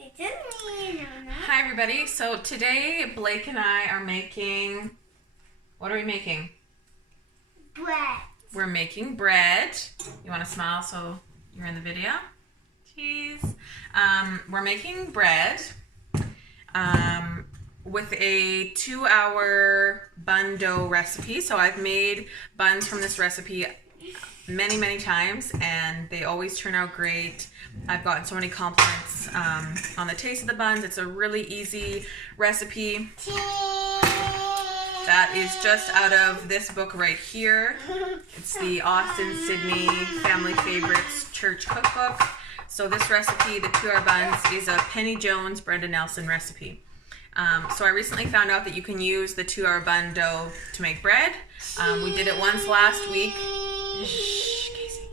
Hi everybody. So today Blake and I are making, what are we making? Bread. We're making bread. You want to smile so you're in the video? Cheese. We're making bread with a 2-hour bun dough recipe. So I've made buns from this recipe many times and they always turn out great. I've gotten so many compliments on the taste of the buns. It's a really easy recipe. That is just out of this book right here. It's the Austin Sydney Family Favorites Church Cookbook. So this recipe, the 2-hour buns, is a Penny Jones, Brenda Nelson recipe. So I recently found out that you can use the 2-hour bun dough to make bread. We did it once last week. Shh, Casey.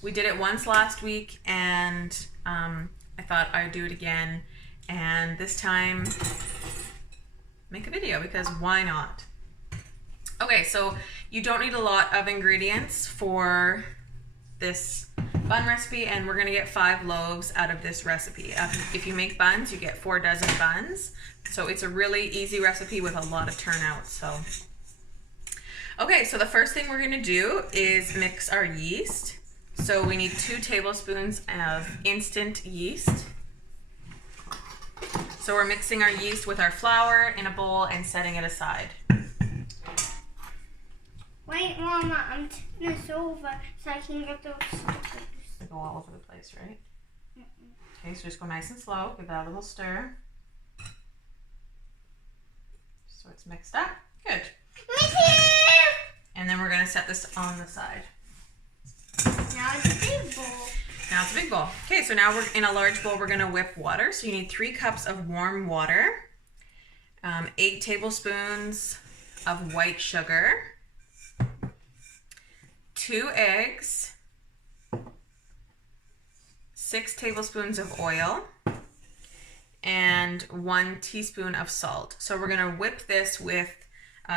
We did it once last week and I thought I'd do it again. And this time, make a video because why not? Okay, so you don't need a lot of ingredients for this bun recipe, and we're gonna get 5 loaves out of this recipe. If you make buns, you get 4 dozen buns. So it's a really easy recipe with a lot of turnout. So, okay, so the first thing we're gonna do is mix our yeast. So we need 2 tablespoons of instant yeast. So we're mixing our yeast with our flour in a bowl and setting it aside. Wait, Mama, I'm turning this over so I can get those stickers. They go all over the place, right? Okay, so just go nice and slow. Give that a little stir. So it's mixed up. Good. Me too! And then we're going to set this on the side. Now it's a big bowl. Now it's a big bowl. Okay, so now we're in a large bowl. We're going to whip water. So you need 3 cups of warm water, 8 tablespoons of white sugar, 2 eggs, 6 tablespoons of oil, and 1 teaspoon of salt. So we're going to whip this with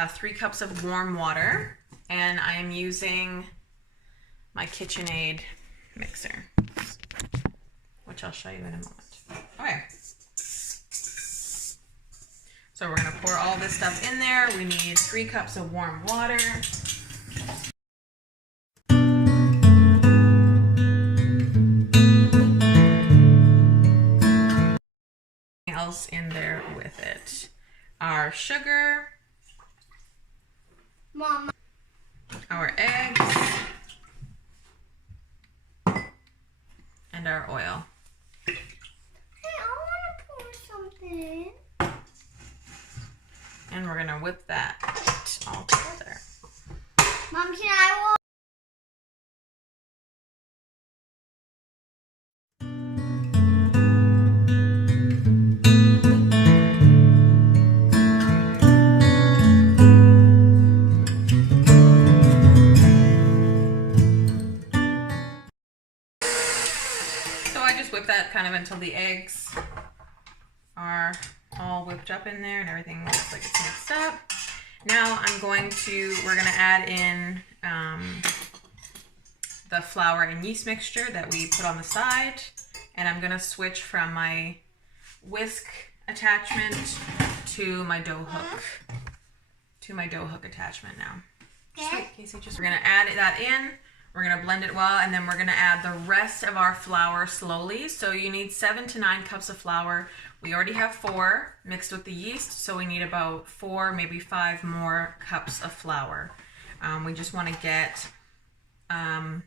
3 cups of warm water, and I am using my KitchenAid mixer, which I'll show you in a moment. Okay. So we're going to pour all this stuff in there. We need 3 cups of warm water. Else in there with it. Our sugar, Mama. Our eggs, and our oil. Hey, I want to pour something in. And we're gonna whip that all together. Mom, can I walk? Whip that kind of until the eggs are all whipped up in there and everything looks like it's mixed up. Now we're gonna add in the flour and yeast mixture that we put on the side, and I'm gonna switch from my whisk attachment to my dough hook attachment now. Okay. Casey, we're gonna add that in. We're going to blend it well, and then we're going to add the rest of our flour slowly. So you need 7 to 9 cups of flour. We already have 4 mixed with the yeast, so we need about 4, maybe 5 more cups of flour. We just want to get a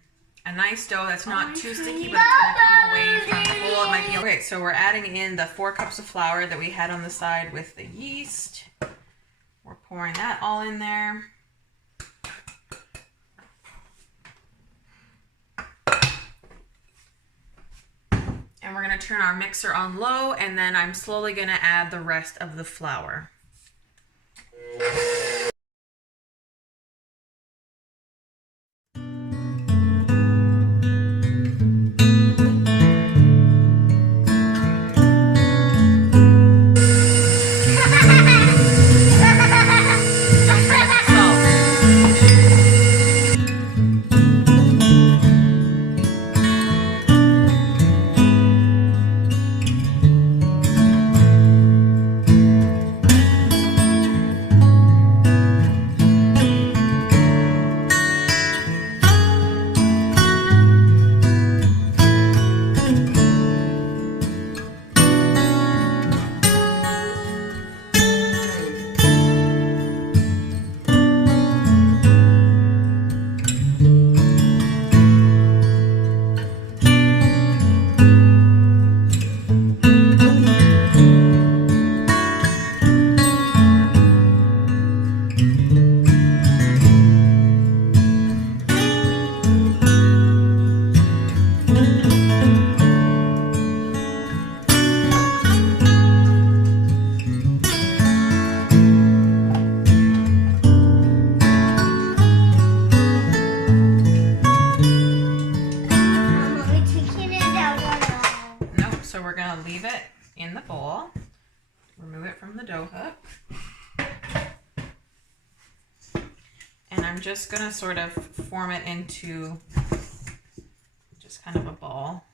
nice dough that's not too sticky, but it's going to come away from the bowl. It might be okay. So we're adding in the 4 cups of flour that we had on the side with the yeast. We're pouring that all in there. And we're going to turn our mixer on low, and then I'm slowly going to add the rest of the flour. it in the bowl. Remove it from the dough hook. And I'm just gonna sort of form it into just kind of a ball.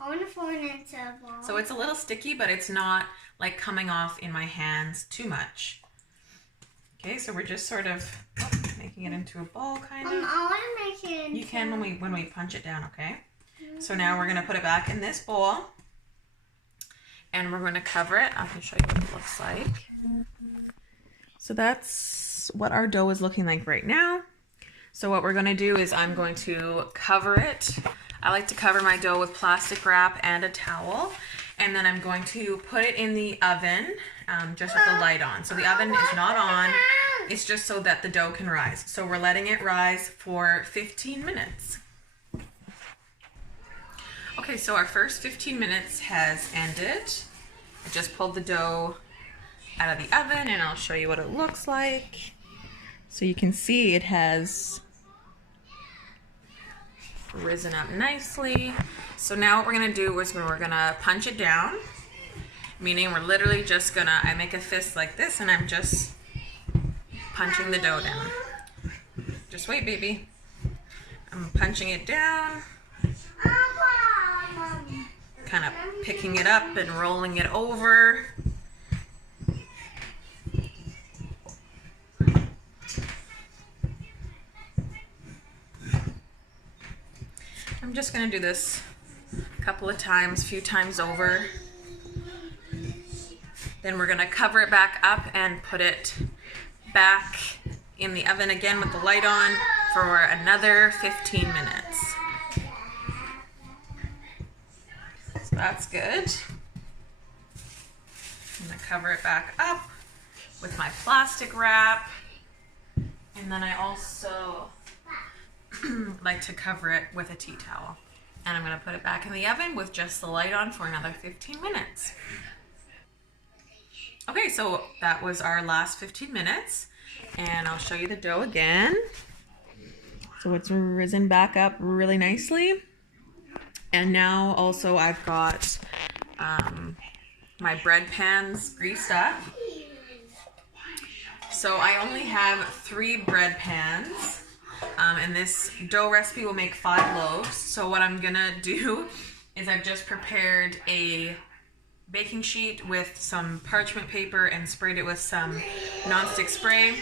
I want to form it into a ball. So it's a little sticky, but it's not like coming off in my hands too much. Okay, so we're just sort of making it into a ball, kind of. I want to make it into... You can when we punch it down, okay? So now we're gonna put it back in this bowl, and we're gonna cover it. I can show you what it looks like. So that's what our dough is looking like right now. So what we're gonna do is I'm going to cover it. I like to cover my dough with plastic wrap and a towel, and then I'm going to put it in the oven just with the light on. So the oven is not on, it's just so that the dough can rise. So we're letting it rise for 15 minutes. Okay, so our first 15 minutes has ended. I just pulled the dough out of the oven, and I'll show you what it looks like. So you can see it has risen up nicely. So now what we're gonna do is we're gonna punch it down, meaning we're literally just gonna, I make a fist like this, and I'm just punching the dough down. Just wait, baby. I'm punching it down, kind of picking it up and rolling it over. I'm just gonna do this a couple of times, a few times over. Then we're gonna cover it back up and put it back in the oven again with the light on for another 15 minutes. So that's good. I'm gonna cover it back up with my plastic wrap. And then I also like to cover it with a tea towel. And I'm gonna put it back in the oven with just the light on for another 15 minutes. Okay, so that was our last 15 minutes. And I'll show you the dough again. So it's risen back up really nicely. And now also I've got my bread pans greased up. So I only have 3 bread pans. And this dough recipe will make 5 loaves. So what I'm gonna do is I've just prepared a baking sheet with some parchment paper and sprayed it with some nonstick spray.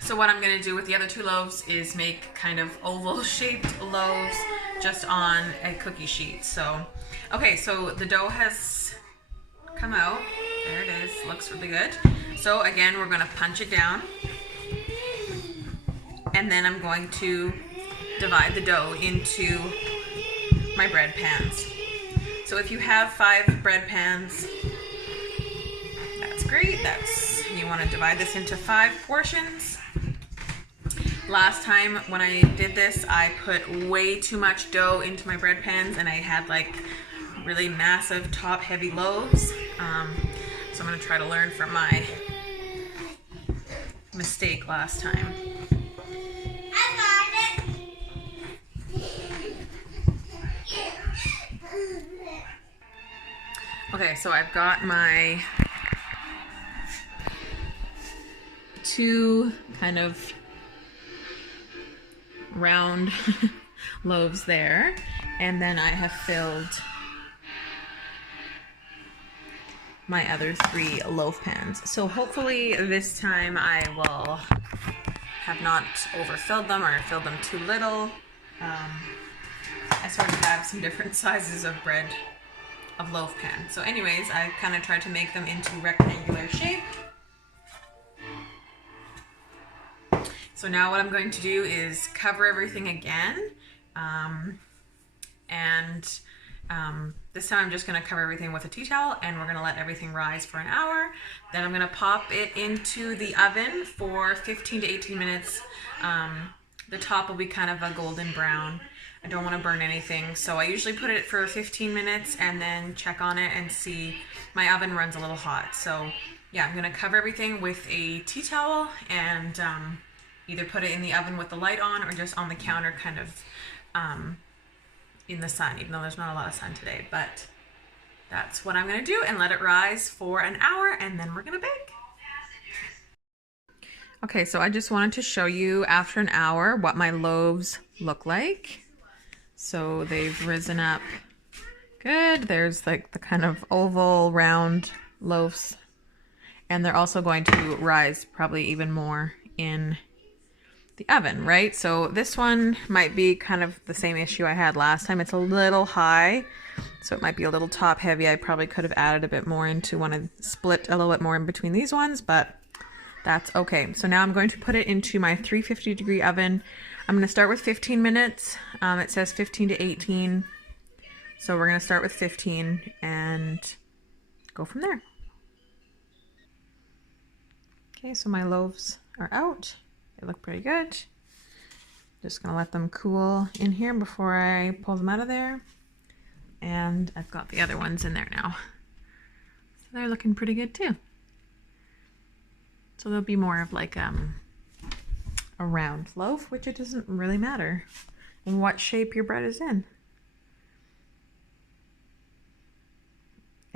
So what I'm gonna do with the other 2 loaves is make kind of oval shaped loaves just on a cookie sheet. So, okay, so the dough has come out. There it is, looks really good. So again, we're gonna punch it down. And then I'm going to divide the dough into my bread pans. So if you have 5 bread pans, that's great. You want to divide this into 5 portions. Last time when I did this, I put way too much dough into my bread pans, and I had like really massive top heavy loaves. So I'm going to try to learn from my mistake last time. Okay, so I've got my 2 kind of round loaves there, and then I have filled my other 3 loaf pans. So hopefully this time I will have not overfilled them or filled them too little. I sort of have some different sizes of loaf pan. So anyways, I kind of tried to make them into rectangular shape. So now what I'm going to do is cover everything again. This time I'm just going to cover everything with a tea towel, and we're going to let everything rise for an hour. Then I'm going to pop it into the oven for 15 to 18 minutes. The top will be kind of a golden brown. I don't want to burn anything, so I usually put it for 15 minutes and then check on it and see. My oven runs a little hot, so yeah, I'm going to cover everything with a tea towel and either put it in the oven with the light on or just on the counter kind of in the sun, even though there's not a lot of sun today. But that's what I'm gonna do, and let it rise for an hour, and then we're gonna bake. Okay, so I just wanted to show you after an hour what my loaves look like. So they've risen up good. There's like the kind of oval round loaves, and they're also going to rise probably even more in the oven, right? So this one might be kind of the same issue I had last time. It's a little high, so it might be a little top heavy. I probably could have added a bit more into one and split a little bit more in between these ones, but that's okay. So now I'm going to put it into my 350 degree oven. I'm going to start with 15 minutes. It says 15 to 18. So we're going to start with 15 and go from there. Okay, so my loaves are out. They look pretty good. Just going to let them cool in here before I pull them out of there. And I've got the other ones in there now. So they're looking pretty good too. So they'll be more of like a round loaf, which it doesn't really matter in what shape your bread is in.